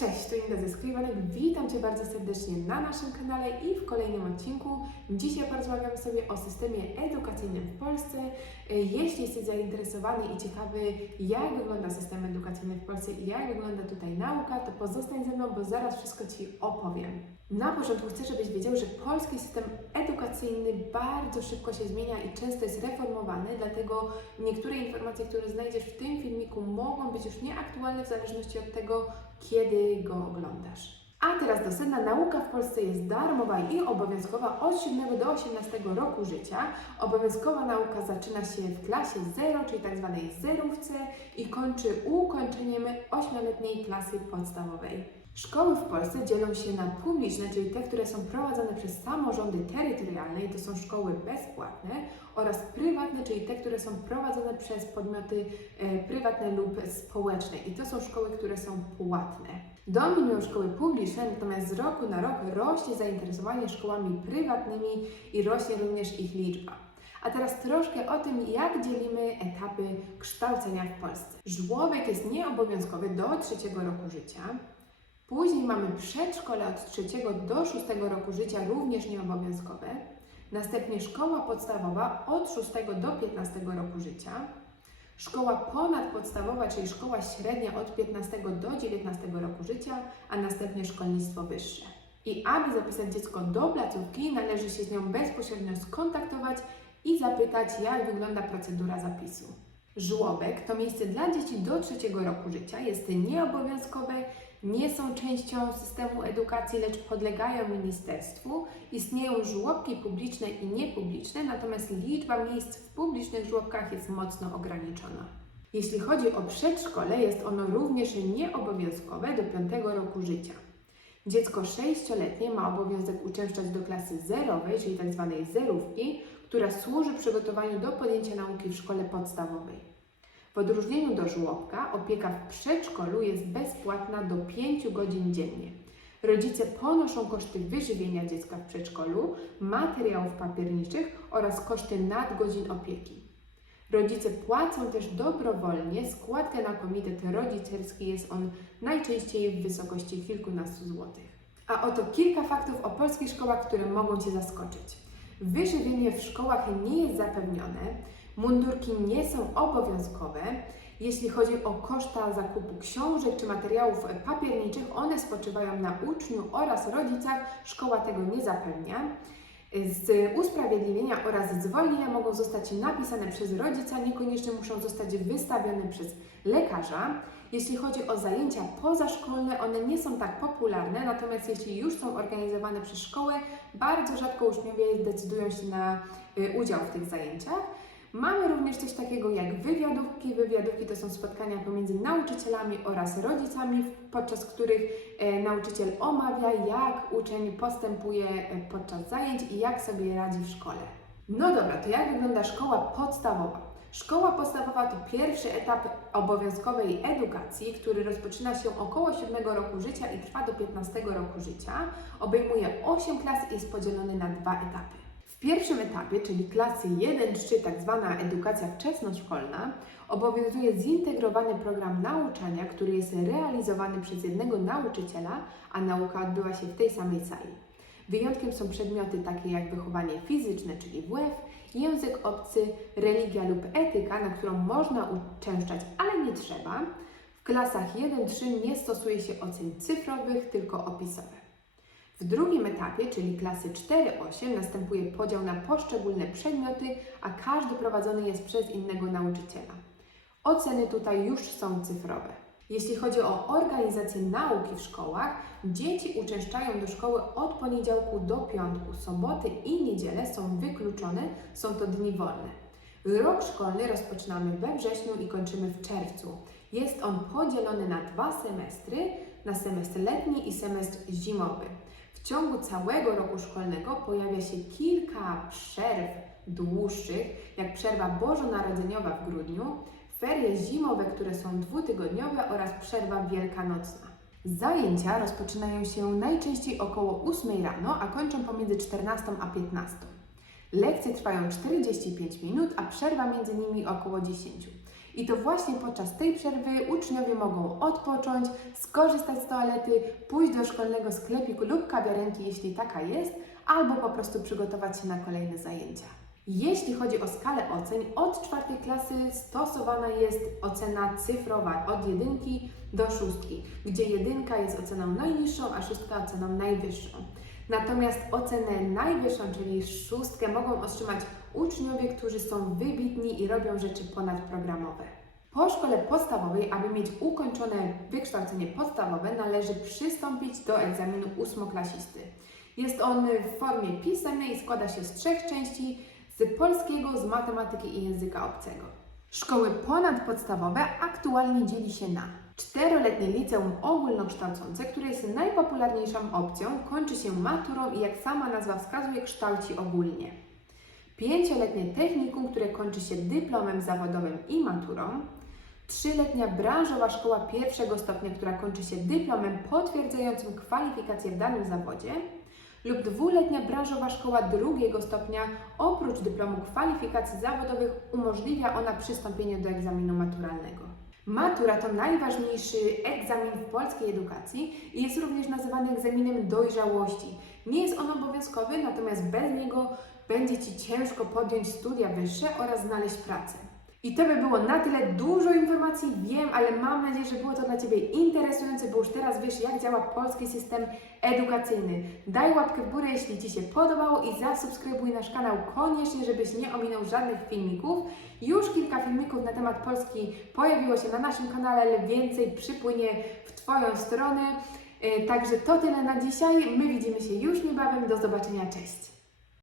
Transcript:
Cześć, to Inga ze Skrywanek. Witam Cię bardzo serdecznie na naszym kanale i w kolejnym odcinku. Dzisiaj porozmawiamy sobie o systemie edukacyjnym w Polsce. E, Jeśli jesteś zainteresowany i ciekawy, jak wygląda system edukacyjny w Polsce i jak wygląda tutaj nauka, to pozostań ze mną, bo zaraz wszystko Ci opowiem. Na początku chcę, żebyś wiedział, że polski system edukacyjny bardzo szybko się zmienia i często jest reformowany, dlatego niektóre informacje, które znajdziesz w tym filmiku, mogą być już nieaktualne w zależności od tego, kiedy go oglądasz. A teraz do sedna. Nauka w Polsce jest darmowa i obowiązkowa od 7 do 18 roku życia. Obowiązkowa nauka zaczyna się w klasie 0, czyli tak zwanej zerówce i kończy ukończeniem 8-letniej klasy podstawowej. Szkoły w Polsce dzielą się na publiczne, czyli te, które są prowadzone przez samorządy terytorialne i to są szkoły bezpłatne oraz prywatne, czyli te, które są prowadzone przez podmioty e, prywatne lub społeczne i to są szkoły, które są płatne. Dominują szkoły publiczne, natomiast z roku na rok rośnie zainteresowanie szkołami prywatnymi i rośnie również ich liczba. A teraz troszkę o tym, jak dzielimy etapy kształcenia w Polsce. Żłobek jest nieobowiązkowy do trzeciego roku życia. Później mamy przedszkole od trzeciego do szóstego roku życia, również nieobowiązkowe. Następnie szkoła podstawowa od 6 do 15 roku życia. Szkoła ponadpodstawowa, czyli szkoła średnia od 15 do 19 roku życia, a następnie szkolnictwo wyższe. I aby zapisać dziecko do placówki, należy się z nią bezpośrednio skontaktować i zapytać, jak wygląda procedura zapisu. Żłobek to miejsce dla dzieci do trzeciego roku życia, jest nieobowiązkowe, nie są częścią systemu edukacji, lecz podlegają ministerstwu. Istnieją żłobki publiczne i niepubliczne, natomiast liczba miejsc w publicznych żłobkach jest mocno ograniczona. Jeśli chodzi o przedszkole, jest ono również nieobowiązkowe do 5 roku życia. Dziecko 6-letnie ma obowiązek uczęszczać do klasy zerowej, czyli tzw. zerówki, która służy przygotowaniu do podjęcia nauki w szkole podstawowej. W odróżnieniu do żłobka, opieka w przedszkolu jest bezpłatna do 5 godzin dziennie. Rodzice ponoszą koszty wyżywienia dziecka w przedszkolu, materiałów papierniczych oraz koszty nadgodzin opieki. Rodzice płacą też dobrowolnie składkę na komitet rodzicielski, jest on najczęściej w wysokości kilkunastu złotych. A oto kilka faktów o polskich szkołach, które mogą Cię zaskoczyć. Wyżywienie w szkołach nie jest zapewnione, mundurki nie są obowiązkowe. Jeśli chodzi o koszta zakupu książek czy materiałów papierniczych, one spoczywają na uczniu oraz rodzicach, szkoła tego nie zapewnia. Z usprawiedliwienia oraz zwolnienia mogą zostać napisane przez rodzica, niekoniecznie muszą zostać wystawione przez lekarza. Jeśli chodzi o zajęcia pozaszkolne, one nie są tak popularne, natomiast jeśli już są organizowane przez szkołę, bardzo rzadko uczniowie decydują się na y, udział w tych zajęciach. Mamy również coś takiego jak wywiadówki. Wywiadówki to są spotkania pomiędzy nauczycielami oraz rodzicami, podczas których e, nauczyciel omawia, jak uczeń postępuje e, podczas zajęć i jak sobie radzi w szkole. No dobra, to jak wygląda szkoła podstawowa? Szkoła podstawowa to pierwszy etap obowiązkowej edukacji, który rozpoczyna się około 7 roku życia i trwa do 15 roku życia. Obejmuje 8 klas i jest podzielony na dwa etapy. W pierwszym etapie, czyli klasy 1-3, tak zwana edukacja wczesnoszkolna, obowiązuje zintegrowany program nauczania, który jest realizowany przez jednego nauczyciela, a nauka odbywa się w tej samej sali. Wyjątkiem są przedmioty takie jak wychowanie fizyczne, czyli WF, język obcy, religia lub etyka, na którą można uczęszczać, ale nie trzeba. W klasach 1-3 nie stosuje się ocen cyfrowych, tylko opisowe. W drugim etapie, czyli klasy 4-8, następuje podział na poszczególne przedmioty, a każdy prowadzony jest przez innego nauczyciela. Oceny tutaj już są cyfrowe. Jeśli chodzi o organizację nauki w szkołach, dzieci uczęszczają do szkoły od poniedziałku do piątku. Soboty i niedziele są wykluczone, są to dni wolne. Rok szkolny rozpoczynamy we wrześniu i kończymy w czerwcu. Jest on podzielony na dwa semestry, na semestr letni i semestr zimowy. W ciągu całego roku szkolnego pojawia się kilka przerw dłuższych, jak przerwa bożonarodzeniowa w grudniu, ferie zimowe, które są dwutygodniowe oraz przerwa wielkanocna. Zajęcia rozpoczynają się najczęściej około 8 rano, a kończą pomiędzy 14 a 15. Lekcje trwają 45 minut, a przerwa między nimi około 10. I to właśnie podczas tej przerwy uczniowie mogą odpocząć, skorzystać z toalety, pójść do szkolnego sklepiku lub kawiarenki, jeśli taka jest, albo po prostu przygotować się na kolejne zajęcia. Jeśli chodzi o skalę ocen, od czwartej klasy stosowana jest ocena cyfrowa od jedynki do szóstki, gdzie jedynka jest oceną najniższą, a szóstka oceną najwyższą. Natomiast ocenę najwyższą, czyli szóstkę, mogą otrzymać uczniowie, którzy są wybitni i robią rzeczy ponadprogramowe. Po szkole podstawowej, aby mieć ukończone wykształcenie podstawowe, należy przystąpić do egzaminu ósmoklasisty. Jest on w formie pisemnej i składa się z trzech części z polskiego, z matematyki i języka obcego. Szkoły ponadpodstawowe aktualnie dzieli się na czteroletnie liceum ogólnokształcące, które jest najpopularniejszą opcją, kończy się maturą i jak sama nazwa wskazuje, kształci ogólnie. Pięcioletnie technikum, które kończy się dyplomem zawodowym i maturą. Trzyletnia branżowa szkoła pierwszego stopnia, która kończy się dyplomem potwierdzającym kwalifikacje w danym zawodzie. Lub dwuletnia branżowa szkoła drugiego stopnia, oprócz dyplomu kwalifikacji zawodowych, umożliwia ona przystąpienie do egzaminu maturalnego. Matura to najważniejszy egzamin w polskiej edukacji i jest również nazywany egzaminem dojrzałości. Nie jest on obowiązkowy, natomiast bez niego będzie Ci ciężko podjąć studia wyższe oraz znaleźć pracę. I to by było na tyle dużo informacji, wiem, ale mam nadzieję, że było to dla Ciebie interesujące, bo już teraz wiesz, jak działa polski system edukacyjny. Daj łapkę w górę, jeśli Ci się podobało i zasubskrybuj nasz kanał koniecznie, żebyś nie ominął żadnych filmików. Już kilka filmików na temat Polski pojawiło się na naszym kanale, ale więcej przypłynie w Twoją stronę. Yy, Także to tyle na dzisiaj. My widzimy się już niebawem. Do zobaczenia. Cześć!